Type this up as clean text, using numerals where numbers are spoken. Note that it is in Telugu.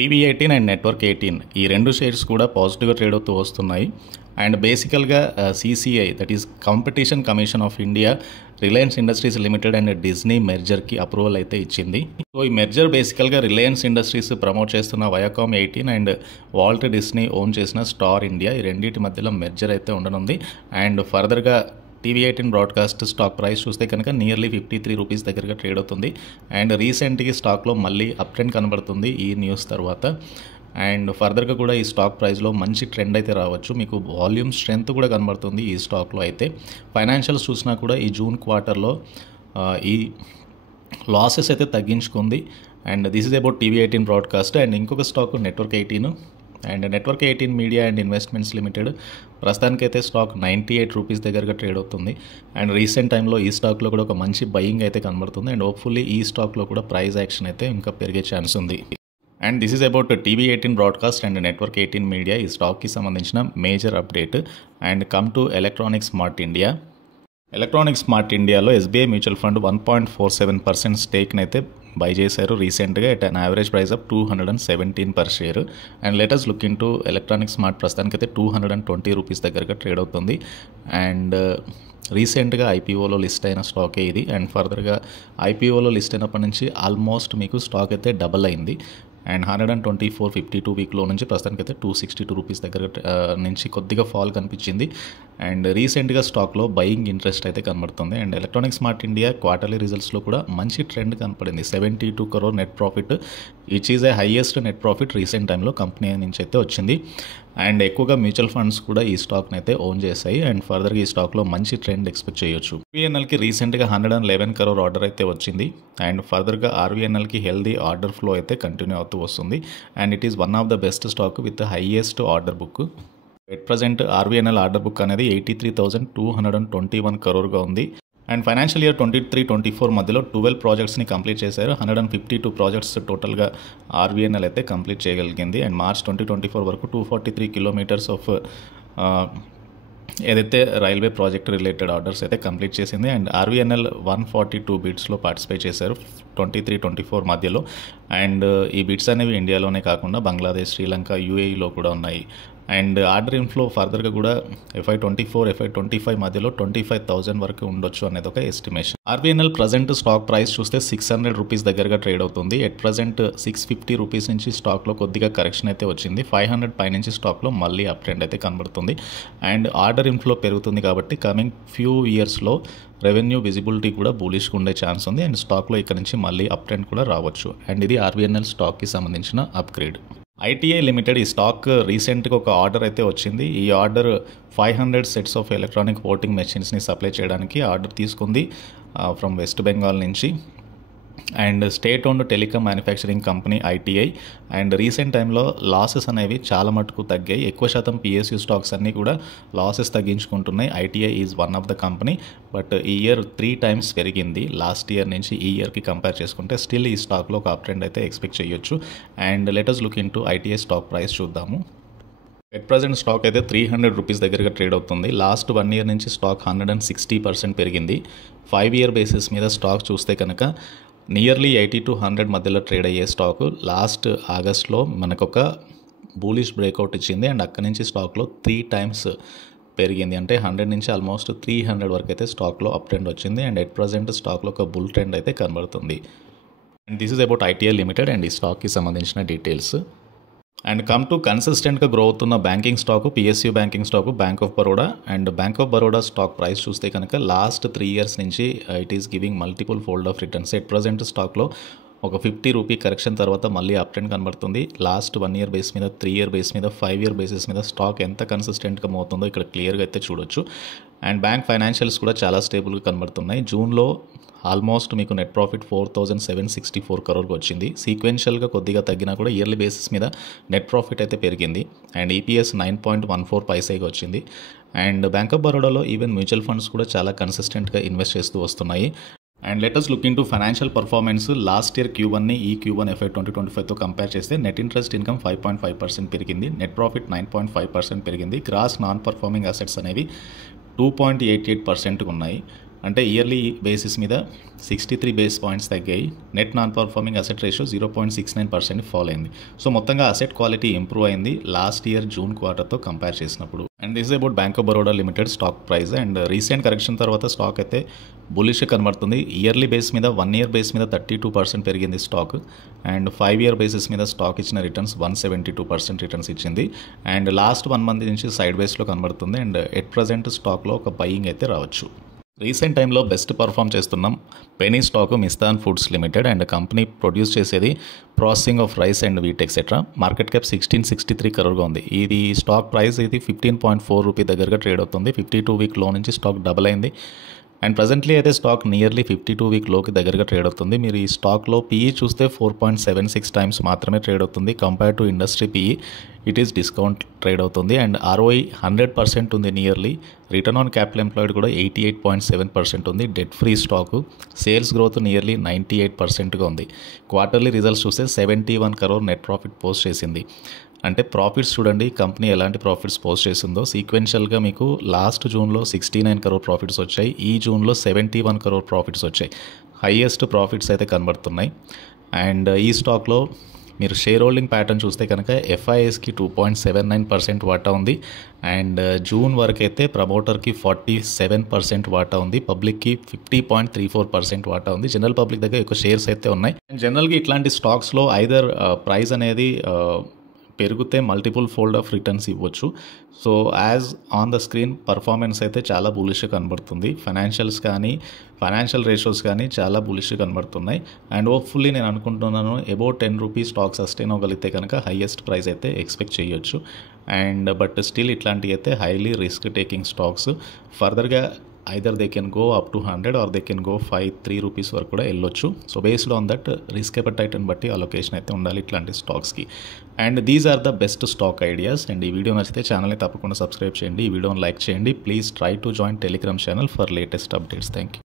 టీవీ18 అండ్ నెట్వర్క్ 18 ఈ రెండు షేర్స్ కూడా పాజిటివ్గా ట్రేడ్ అవుతూ వస్తున్నాయి. అండ్ బేసికల్గా CCI that is Competition Commission of India Reliance Industries Limited and Disney మెర్జర్కి అప్రూవల్ అయితే ఇచ్చింది. సో ఈ మెర్జర్ బేసికల్గా రిలయన్స్ ఇండస్ట్రీస్ ప్రమోట్ చేస్తున్న Viacom 18 and Walt Disney own చేసిన స్టార్ ఇండియా ఈ రెండింటి మధ్యలో మెర్జర్ అయితే ఉండనుంది. అండ్ ఫర్దర్గా టీవీ18 బ్రాడ్కాస్ట్ స్టాక్ ప్రైస్ చూస్తే కనుక నియర్లీ 53 రూపీస్ దగ్గరగా ట్రేడ్ అవుతుంది. అండ్ రీసెంట్గా స్టాక్లో మళ్ళీ అప్ ట్రెండ్ కనబడుతుంది ఈ న్యూస్ తర్వాత. అండ్ ఫర్దర్గా కూడా ఈ స్టాక్ ప్రైస్లో మంచి ట్రెండ్ అయితే రావచ్చు. మీకు వాల్యూమ్ స్ట్రెంత్ కూడా కనబడుతుంది ఈ స్టాక్లో అయితే. ఫైనాన్షియల్స్ చూసినా కూడా ఈ జూన్ క్వార్టర్లో ఈ లాసెస్ అయితే తగ్గించుకుంది. And this is about TV eighteen broadcast. And ఇంకొక stock network 18 and network 18 media and investments limited ప్రస్తుతానికైతే స్టాక్ 98 రూపీస్ దగ్గరగా ట్రేడ్ అవుతుంది. అండ్ రీసెంట్ టైంలో ఈ స్టాక్లో కూడా ఒక మంచి బయింగ్ అయితే కనబడుతుంది. అండ్ హోప్ఫుల్లీ ఈ స్టాక్లో కూడా ప్రైస్ యాక్షన్ అయితే ఇంకా పెరిగే ఛాన్స్ ఉంది. And this is about TV eighteen broadcast and network 18 media ఈ స్టాక్కి సంబంధించిన major update. And come to electronic smart India. Electronic smart ఇండియాలో ఎస్బీఐ మ్యూచువల్ ఫండ్ 1.47% స్టేక్ని అయితే బై చేశారు రీసెంట్గా at an average price of 217 per share. And let's look into electronic smart ప్రస్తుతానికి అయితే 220 రూపీస్ దగ్గరగా ట్రేడ్ అవుతుంది. అండ్ రీసెంట్గా ఐపీఓలో లిస్ట్ అయిన స్టాకే ఇది. అండ్ ఫర్దర్గా ఐపీఓలో లిస్ట్ అయినప్పటి నుంచి ఆల్మోస్ట్ మీకు స్టాక్ అయితే డబల్ అయింది. అండ్ 124.52 వీక్లో నుంచి ప్రస్తుతానికి అయితే 262 రూపీస్ దగ్గర నుంచి కొద్దిగా ఫాల్ కనిపించింది. అండ్ రీసెంట్గా స్టాక్లో బయింగ్ ఇంట్రెస్ట్ అయితే కనబడుతుంది. And electronic smart India quarterly రిజల్ట్స్లో కూడా మంచి ట్రెండ్ కనపడింది. 72 crore net profit which is a highest net profit recent టైంలో కంపెనీ నుంచి అయితే వచ్చింది. అండ్ ఎక్కువగా మ్యూచువల్ ఫండ్స్ కూడా ఈ స్టాక్ని అయితే ఓన్ చేశాయి. అండ్ ఫర్దర్గా ఈ స్టాక్లో మంచి ట్రెండ్ ఎక్స్పెక్ట్ చేయొచ్చు. ఆర్వీఎన్ఎల్కి రీసెంట్గా 111 crore ఆర్డర్ అయితే వచ్చింది. అండ్ ఫర్దర్గా ఆర్వీఎన్ఎల్కి హెల్దీ ఆర్డర్ ఫ్లో అయితే కంటిన్యూ అవుతూ వస్తుంది. And it is one of the best stock with highest order book. At present RVNL order book అనేది 83,221 crore ఉంది. అండ్ ఫైనాన్షియల్ ఇయర్ 23-24 మధ్యలో 12 ప్రాజెక్ట్స్ని కంప్లీట్ చేశారు. 152 ప్రాజెక్ట్స్ టోటల్గా ఆర్వీఎన్ఎల్ అయితే కంప్లీట్ చేయగలిగింది. అండ్ మార్చ్ 2024 వరకు 243 kilometers ఆఫ్ ఏదైతే రైల్వే ప్రాజెక్ట్ రిలేటెడ్ ఆర్డర్స్ అయితే కంప్లీట్ చేసింది. అండ్ ఆర్వీఎన్ఎల్ 142 బిడ్స్లో పార్టిసిపేట్ చేశారు 23-24 మధ్యలో. అండ్ ఈ బిడ్స్ అనేవి ఇండియాలోనే కాకుండా బంగ్లాదేశ్, శ్రీలంక, యూఏఈలో కూడా ఉన్నాయి. అండ్ ఆర్డర్ ఇన్ఫ్లో ఫర్దర్గా కూడా FY24, FY25 మధ్యలో 25,000 వరకు ఉండొచ్చు అనేది ఒక estimation. RVNL present stock price చూస్తే 600 రూపీస్ దగ్గరగా ట్రేడ్ అవుతుంది. ఎట్ ప్రజెంట్ 650 రూపీస్ నుంచి స్టాక్లో కొద్దిగా కరెక్షన్ అయితే వచ్చింది. 500 పైనుంచి స్టాక్లో మళ్ళీ అప్ ట్రెండ్ అయితే కనబడుతుంది. అండ్ ఆర్డర్ ఇన్ఫ్లో పెరుగుతుంది కాబట్టి కమింగ్ ఫ్యూ ఇయర్స్లో రెవెన్యూ విజిబిలిటీ కూడా బులిష్గా ఉండే ఛాన్స్ ఉంది. అండ్ స్టాక్లో ఇక్కడ నుంచి మళ్ళీ అప్ ట్రెండ్ కూడా రావచ్చు. అండ్ ఇది ఆర్వీఎన్ఎల్ స్టాక్కి సంబంధించిన అప్గ్రేడ్. ఐటీఐ లిమిటెడ్ ఈ స్టాక్ రీసెంట్గా ఒక ఆర్డర్ అయితే వచ్చింది. ఈ ఆర్డర్ 500 sets ఆఫ్ ఎలక్ట్రానిక్ ఓటింగ్ మెషిన్స్ని సప్లై చేయడానికి ఆర్డర్ తీసుకుంది ఫ్రమ్ వెస్ట్ బెంగాల్ నుంచి. And state owned telecom manufacturing company ITI. And recent టైంలో లాసెస్ అనేవి చాలా మటుకు తగ్గాయి. ఎక్కువ శాతం పిఎస్యూ స్టాక్స్ అన్నీ కూడా లాసెస్ తగ్గించుకుంటున్నాయి. ITI is one of the company. But ఈ ఇయర్ 3 times పెరిగింది లాస్ట్ ఇయర్ నుంచి ఈ ఇయర్కి కంపేర్ చేసుకుంటే. స్టిల్ ఈ స్టాక్లో ఒక అప్ ట్రెండ్ అయితే ఎక్స్పెక్ట్ చేయొచ్చు. And let's look into ITI stock price చూద్దాము. ఎట్ ప్రజెంట్ స్టాక్ అయితే 300 రూపీస్ దగ్గరగా ట్రేడ్ అవుతుంది. లాస్ట్ 1 year నుంచి స్టాక్ 160% పెరిగింది. 5 year బేసిస్ మీద స్టాక్ చూస్తే కనుక నియర్లీ 80-100 మధ్యలో ట్రేడ్ అయ్యే స్టాకు లాస్ట్ ఆగస్ట్లో మనకొక బూలిష్ బ్రేక్అవుట్ ఇచ్చింది. అండ్ అక్కడి నుంచి స్టాక్లో 3 times పెరిగింది. అంటే 100 నుంచి ఆల్మోస్ట్ 300 వరకు అయితే స్టాక్లో అప్ ట్రెండ్ వచ్చింది. అండ్ ఎట్ ప్రజెంట్ స్టాక్లో ఒక బుల్ ట్రెండ్ అయితే కనబడుతుంది. And this is about ITI limited and ఈ స్టాక్కి సంబంధించిన డీటెయిల్స్. అండ్ కమ్ టు కన్సిస్టెంట్గా గ్రో అవుతున్న banking stock PSU banking stock bank of Baroda. And bank of Baroda stock price చూస్తే కనుక లాస్ట్ 3 years నుంచి it is giving multiple fold of returns. At present స్టాక్లో ఒక 50 రూపీ కరెక్షన్ తర్వాత మళ్ళీ అప్ ట్రెండ్ కనబడుతుంది. లాస్ట్ 1 year బేస్ మీద, 3 year బేస్ మీద, 5 year బేసిస్ మీద స్టాక్ ఎంత కన్సిస్టెంట్గా మోతుందో ఇక్కడ క్లియర్గా అయితే చూడొచ్చు. అండ్ బ్యాంక్ ఫైనాన్షియల్స్ కూడా చాలా స్టేబుల్గా కనబడుతున్నాయి. జూన్లో ఆల్మోస్ట్ మీకు నెట్ ప్రాఫిట్ 4,764 crore వచ్చింది. సీక్వెన్షియల్గా కొద్దిగా తగ్గినా కూడా ఇయర్లీ బేసిస్ మీద నెట్ ప్రాఫిట్ అయితే పెరిగింది. అండ్ ఈపీఎస్ 9.14 పైసైగా వచ్చింది. అండ్ బ్యాంక్ ఆఫ్ బరోడాలో ఈవెన్ మ్యూచువల్ ఫండ్స్ కూడా చాలా కన్సిస్టెంట్గా ఇన్వెస్ట్ చేస్తూ వస్తున్నాయి. And let's look into financial performance. Last year Q1ని ఈ Q1 FY2025తో కంపేర్ చేస్తే నెట్ ఇంట్రెస్ట్ ఇన్కమ్ 5.5% పెరిగింది. నెట్ ప్రాఫిట్ 9.5% పెరిగింది. గ్రాస్ నాన్ పర్ఫార్మింగ్ అసెట్స్ అనేవి 2.88% ఉన్నాయి. అంటే ఇయర్లీ బేసిస్ మీద 63 బేస్ పాయింట్స్ తగ్గాయి. Net non performing asset ratio 0.69% fall అయింది. సో మొత్తంగా అసెట్ క్వాలిటీ ఇంప్రూవ్ అయింది లాస్ట్ ఇయర్ జూన్ క్వార్టర్తో కంపేర్ చేసినప్పుడు. And this about bank of Baroda limited stock price. And recent correction తర్వాత స్టాక్ అయితే బులిష్ కనబడుతుంది. ఇయర్లీ బేస్ మీద 1 ఇయర్ బేస్ మీద 32% పెరిగింది స్టాక్. అండ్ 5 ఇయర్ బేసిస్ మీద స్టాక్ ఇచ్చిన రిటర్న్స్ 172% రిటర్న్స్ ఇచ్చింది. అండ్ లాస్ట్ 1 మంత్ నుంచి సైడ్ బేస్లో కనబడుతుంది. అండ్ ఎట్ ప్రజెంట్ స్టాక్లో ఒక బయింగ్ అయితే రావచ్చు. రీసెంట్ టైంలో బెస్ట్ పర్ఫామ్ చేస్తున్నాం penny stock Mishtann Foods Limited. And company produce చేసేది processing of rice and wheat etcetera. Market cap 1663 crore ఉంది. ఇది స్టాక్ ప్రైస్ ఇది 15.4 రూపీ దగ్గరగా ట్రేడ్ అవుతుంది. 52 వీక్ లో నుంచి స్టాక్ డబుల్ అయింది. అండ్ ప్రజెంట్లీ అయితే స్టాక్ నియర్లీ 52 వీక్ లోకి దగ్గరగా ట్రేడ్ అవుతుంది. మీరు ఈ స్టాక్లో పీఈ చూస్తే 4.76 టైమ్స్ మాత్రమే ట్రేడ్ అవుతుంది. Compare to industry PE it is discount trade అవుతుంది. అండ్ ఆర్ఓఐ 100% ఉంది nearly. Return on capital employed కూడా 88.7% ఉంది. Debt free stock. Sales growth nearly 98%గా ఉంది. క్వార్టర్లీ రిజల్ట్స్ చూస్తే 71 crore నెట్ ప్రాఫిట్ పోస్ట్ చేసింది. అంటే ప్రాఫిట్స్ చూడండి కంపెనీ ఎలాంటి ప్రాఫిట్స్ పోస్ట్ చేసిందో. సీక్వెన్షియల్గా మీకు లాస్ట్ జూన్లో 69 crore ప్రాఫిట్స్ వచ్చాయి. ఈ జూన్లో 71 crore ప్రాఫిట్స్ వచ్చాయి. హైయెస్ట్ ప్రాఫిట్స్ అయితే కనబడుతున్నాయి. అండ్ ఈ స్టాక్లో మీరు షేర్ హోల్డింగ్ ప్యాటర్న్ చూస్తే కనుక ఎఫ్ఐఎస్కి 2.79% వాటా ఉంది. అండ్ జూన్ వరకు అయితే ప్రమోటర్కి 47% వాటా ఉంది. పబ్లిక్కి 50.34% వాటా ఉంది. జనరల్ పబ్లిక్ దగ్గర ఎక్కువ షేర్స్ అయితే ఉన్నాయి. జనరల్గా ఇట్లాంటి స్టాక్స్లో ఐదర్ ప్రైస్ అనేది పెరిగితే మల్టిపుల్ ఫోల్డ్ ఆఫ్ రిటర్న్స్ ఇవ్వచ్చు. So as on the screen performance అయితే చాలా బులిష్గా కనబడుతుంది. ఫైనాన్షియల్ రేషియోస్ కానీ చాలా బులిష్గా కనబడుతున్నాయి. అండ్ హోప్ఫుల్లీ నేను అనుకుంటున్నాను అబౌట్ 10 రూపీస్ స్టాక్ సస్టైన్ అవ్వగలిగితే కనుక హైయెస్ట్ ప్రైస్ అయితే ఎక్స్పెక్ట్ చేయొచ్చు. అండ్ బట్ స్టిల్ ఇట్లాంటివి అయితే హైలీ రిస్క్ టేకింగ్ స్టాక్స్. ఫర్దర్గా either they can go up to 100 or they can go 3 rupees వరకు కూడా వెళ్ళొచ్చు. So based on that risk ఎపటైట్ని బట్టి అలొకేషన్ అయితే ఉండాలి ఇట్లాంటి స్టాక్స్కి. And these are the best stock ideas. And ఈ వీడియో నచ్చితే ఛానల్ని తప్పకుండా సబ్స్క్రైబ్ చేయండి. ఈ వీడియోని లైక్ చేయండి. Please try to join Telegram channel for latest updates. Thank you.